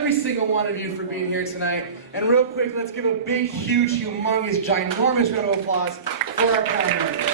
every single one of you for being here tonight. And real quick, let's give a big, huge, humongous, ginormous round of applause for our panel members.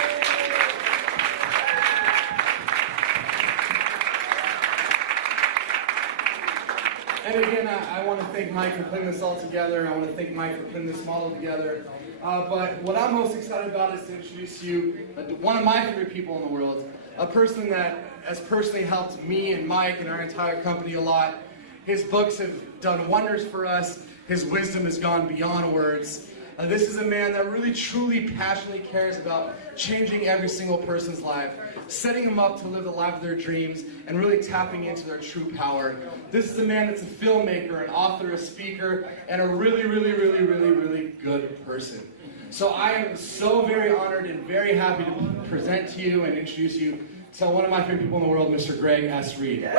And again, I want to thank Mike for putting this all together. I want to thank Mike for putting this model together. But what I'm most excited about is to introduce you one of my favorite people in the world, a person that has personally helped me and Mike and our entire company a lot. His books have done wonders for us. His wisdom has gone beyond words. This is a man that really, truly, passionately cares about changing every single person's life, setting them up to live the life of their dreams, and really tapping into their true power. This is a man that's a filmmaker, an author, a speaker, and a really, really, really, really, really good person. So I am so very honored and very happy to present to you and introduce you to one of my favorite people in the world, Mr. Greg S. Reid.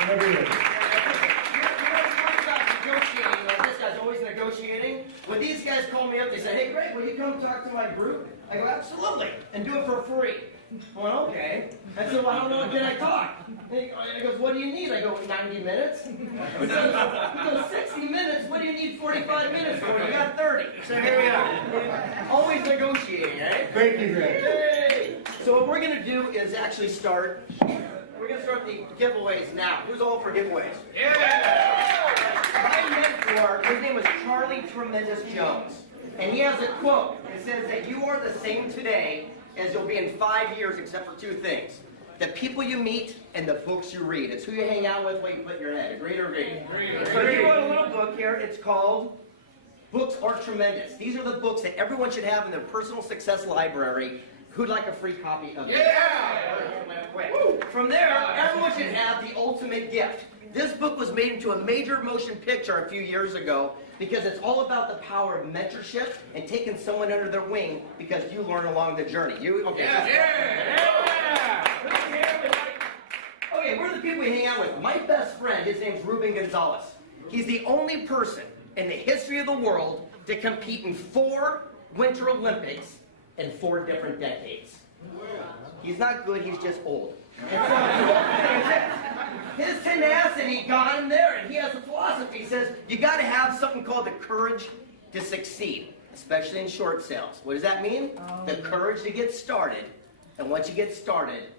Whenever you're ready. This guy's always negotiating. When these guys call me up, they say, "Hey, Greg, will you come talk to my group?" I go, "Absolutely," and do it for free. I went, "Okay." I said, "Well, how long can I talk?" He goes, "What do you need?" I go, 90 minutes. He goes, 60 minutes? What do you need 45 minutes for? You got 30. So here we are. Always negotiating, right? Thank you, Greg. Hey. So what we're going to do is actually start... We're going to start the giveaways now. Who's all for giveaways? Yeah! My mentor, his name was Charlie Tremendous Jones. And he has a quote. It says that you are the same today as you'll be in 5 years, except for two things. The people you meet and the books you read. It's who you hang out with, what you put in your head. Agree or agree? Agree. So he wrote a little book here. It's called Books Are Tremendous. These are the books that everyone should have in their personal success library. Who'd like a free copy of this? Yeah! From there, everyone should have The Ultimate Gift. This book was made into a major motion picture a few years ago because it's all about the power of mentorship and taking someone under their wing because you learn along the journey. Okay, okay, we're the people we hang out with. My best friend, his name's Ruben Gonzalez. He's the only person in the history of the world to compete in 4 Winter Olympics in 4 different decades. He's not good, he's just old. His tenacity got him there, and he has a philosophy. He says, you got to have something called the courage to succeed, especially in short sales. What does that mean? The courage to get started, and once you get started,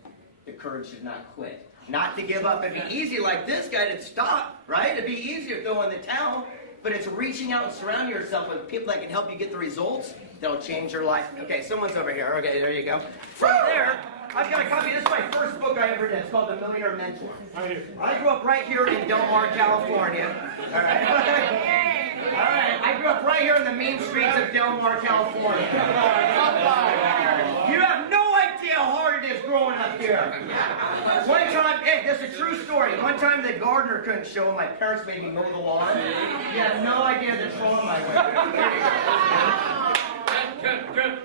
the courage to not quit. Not to give up. It'd be easy like this guy to stop, right? It'd be easier to go in the towel, but it's reaching out and surrounding yourself with people that can help you get the results that'll change your life. Okay, someone's over here. Okay, there you go. From there, I've got a copy. This is my first book I ever did. It's called The Millionaire Mentor. I grew up right here in Del Mar, California. All right. All right. I grew up right here in the mean streets of Del Mar, California. You have no idea how hard it is growing up here. One time, hey, this is a true story. One time the gardener couldn't show him. My parents made me mow the lawn. You have no idea the trauma I went through.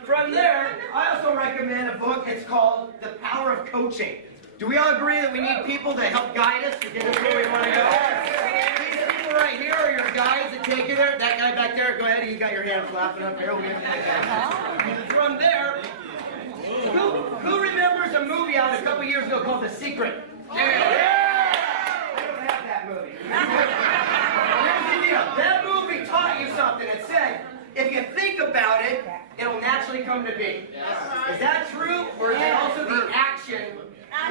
From there, I also recommend a book. It's called The Power of Coaching. Do we all agree that we need people to help guide us to get us where we want to go? These people right here are your guides that take you there. That guy back there, go ahead. You got your hand flapping up there. From there, who remembers a movie out a couple years ago called The Secret? Yeah! I don't have that movie. Here's the deal. That movie taught you something. It said, if you think about it, it'll naturally come to be. Is that true? Or is it also the action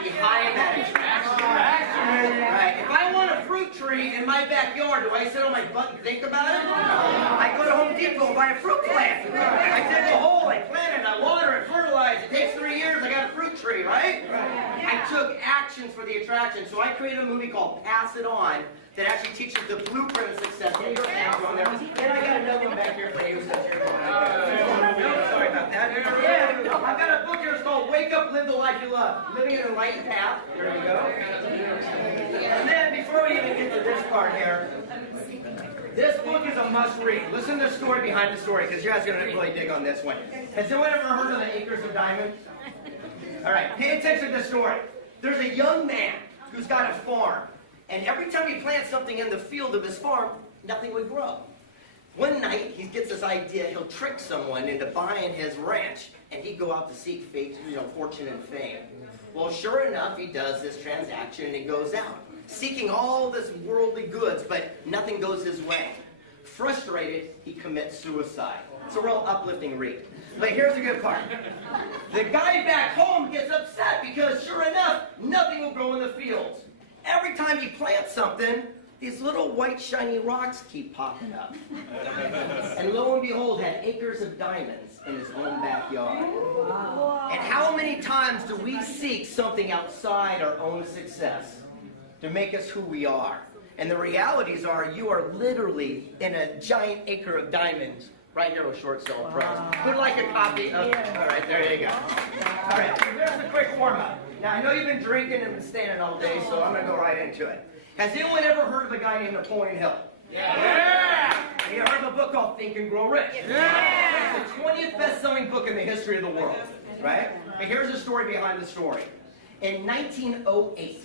behind that action? Right. If I want a fruit tree in my backyard, do I sit on my butt and think about it? I go to Home Depot and buy a fruit plant. I dig a hole, I plant it, I water it, fertilize it. It takes 3 years, I got a fruit tree, right? I took actions for the attraction. So I created a movie called Pass It On that actually teaches the blueprint of success. Get your hands on there. And I got another one back here for you. Sorry about that. Yeah, I've got a book here. It's called Wake Up, Live the Life You Love. Living an Enlightened Path. There you go. And then, before we even get to this part here, this book is a must-read. Listen to the story behind the story, because you guys are going to really dig on this one. Has anyone ever heard of the Acres of Diamond? All right, pay attention to the story. There's a young man who's got a farm. And every time he plants something in the field of his farm, nothing would grow. One night, he gets this idea he'll trick someone into buying his ranch, and he'd go out to seek fate, fortune and fame. Well, sure enough, he does this transaction, and he goes out, seeking all this worldly goods, but nothing goes his way. Frustrated, he commits suicide. It's a real uplifting read. But here's the good part. The guy back home gets upset because, sure enough, nothing will grow in the fields. Every time he plants something, these little white shiny rocks keep popping up. And lo and behold, had acres of diamonds in his own backyard. Wow. And how many times do we seek something outside our own success to make us who we are? And the realities are, you are literally in a giant acre of diamonds right here with Short Sale Pros. Would like a copy of... All right, there you go. All right, here's a quick warm-up. Now, I know you've been drinking and been standing all day, so I'm going to go right into it. Has anyone ever heard of a guy named Napoleon Hill? Yeah! Have you heard of a book called Think and Grow Rich? Yeah! It's the 20th best-selling book in the history of the world, right? But here's the story behind the story. In 1908,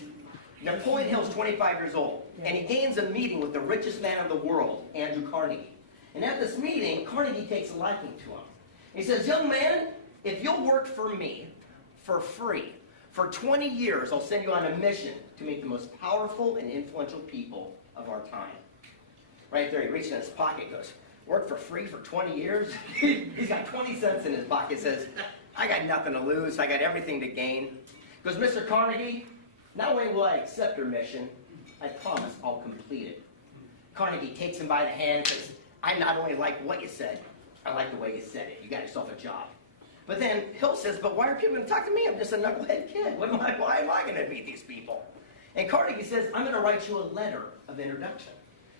Napoleon Hill's 25 years old, and he gains a meeting with the richest man in the world, Andrew Carnegie. And at this meeting, Carnegie takes a liking to him. He says, young man, if you'll work for me for free, for 20 years, I'll send you on a mission to meet the most powerful and influential people of our time. Right there, he reaches in his pocket, goes, work for free for 20 years? He's got 20 cents in his pocket, says, I got nothing to lose, I got everything to gain. He goes, Mr. Carnegie, not only will I accept your mission, I promise I'll complete it. Carnegie takes him by the hand and says, I not only like what you said, I like the way you said it. You got yourself a job. But then Hill says, but why are people going to talk to me? I'm just a knucklehead kid. Why am I going to meet these people? And Carnegie says, I'm going to write you a letter of introduction.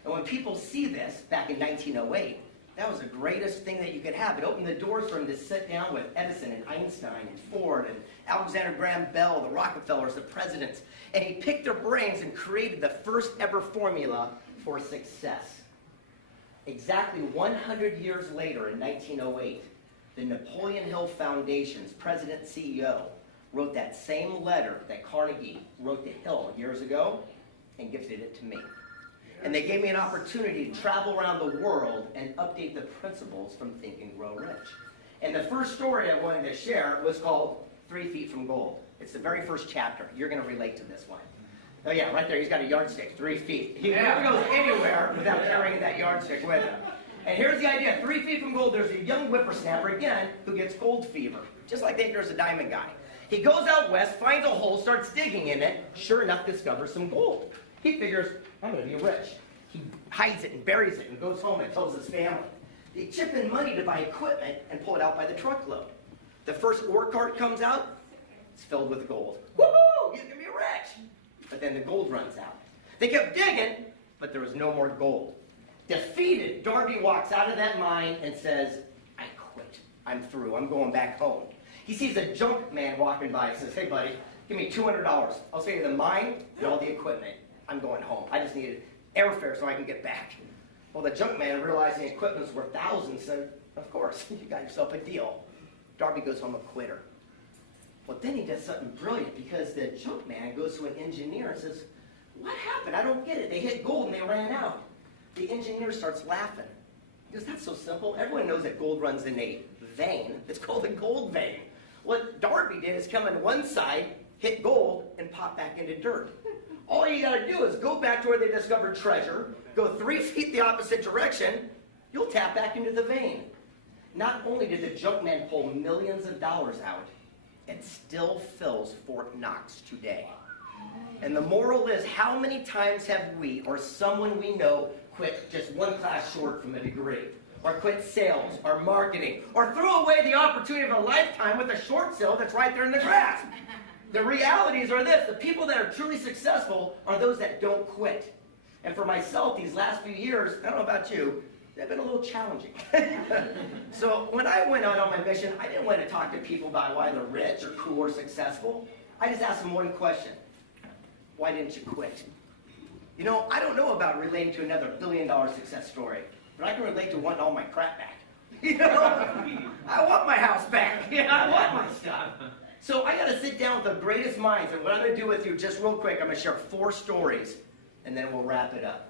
And when people see this, back in 1908, that was the greatest thing that you could have. It opened the doors for him to sit down with Edison and Einstein and Ford and Alexander Graham Bell, the Rockefellers, the presidents. And he picked their brains and created the first ever formula for success. Exactly 100 years later, in 1908, the Napoleon Hill Foundation's president and CEO wrote that same letter that Carnegie wrote to Hill years ago and gifted it to me. And they gave me an opportunity to travel around the world and update the principles from Think and Grow Rich. And the first story I wanted to share was called 3 Feet from Gold. It's the very first chapter. You're going to relate to this one. Oh yeah, right there, he's got a yardstick, 3 feet. He never goes anywhere without carrying that yardstick with him. And here's the idea, 3 feet from gold, there's a young whippersnapper, again, who gets gold fever, just like there's a diamond guy. He goes out west, finds a hole, starts digging in it, sure enough discovers some gold. He figures, I'm going to be rich. He hides it and buries it and goes home and tells his family. They chip in money to buy equipment and pull it out by the truckload. The first ore cart comes out, it's filled with gold. Woohoo! He's going to be rich! But then the gold runs out. They kept digging, but there was no more gold. Defeated, Darby walks out of that mine and says, I quit. I'm through. I'm going back home. He sees a junk man walking by and says, hey, buddy, give me $200. I'll sell you the mine and all the equipment. I'm going home. I just needed airfare so I can get back. Well, the junk man, realizing the equipment's worth thousands, said, of course, you got yourself a deal. Darby goes home a quitter. Well, then he does something brilliant because the junk man goes to an engineer and says, what happened? I don't get it. They hit gold and they ran out. The engineer starts laughing. He goes, that's so simple. Everyone knows that gold runs in a vein. It's called a gold vein. What Darby did is come on one side, hit gold, and pop back into dirt. All you got to do is go back to where they discovered treasure, go 3 feet the opposite direction, you'll tap back into the vein. Not only did the junk man pull millions of dollars out, it still fills Fort Knox today. And the moral is, how many times have we or someone we know quit just one class short from a degree? Or quit sales, or marketing, or threw away the opportunity of a lifetime with a short sale that's right there in the grass? The realities are this: the people that are truly successful are those that don't quit. And for myself, these last few years, I don't know about you, they've been a little challenging. So when I went out on my mission, I didn't want to talk to people about why they're rich or cool or successful. I just asked them one question: why didn't you quit? You know, I don't know about relating to another billion-dollar success story, but I can relate to wanting all my crap back. You know, I want my house back. Yeah, I want my stuff. So I got to sit down with the greatest minds, and what I'm going to do with you, just real quick, I'm going to share 4 stories, and then we'll wrap it up.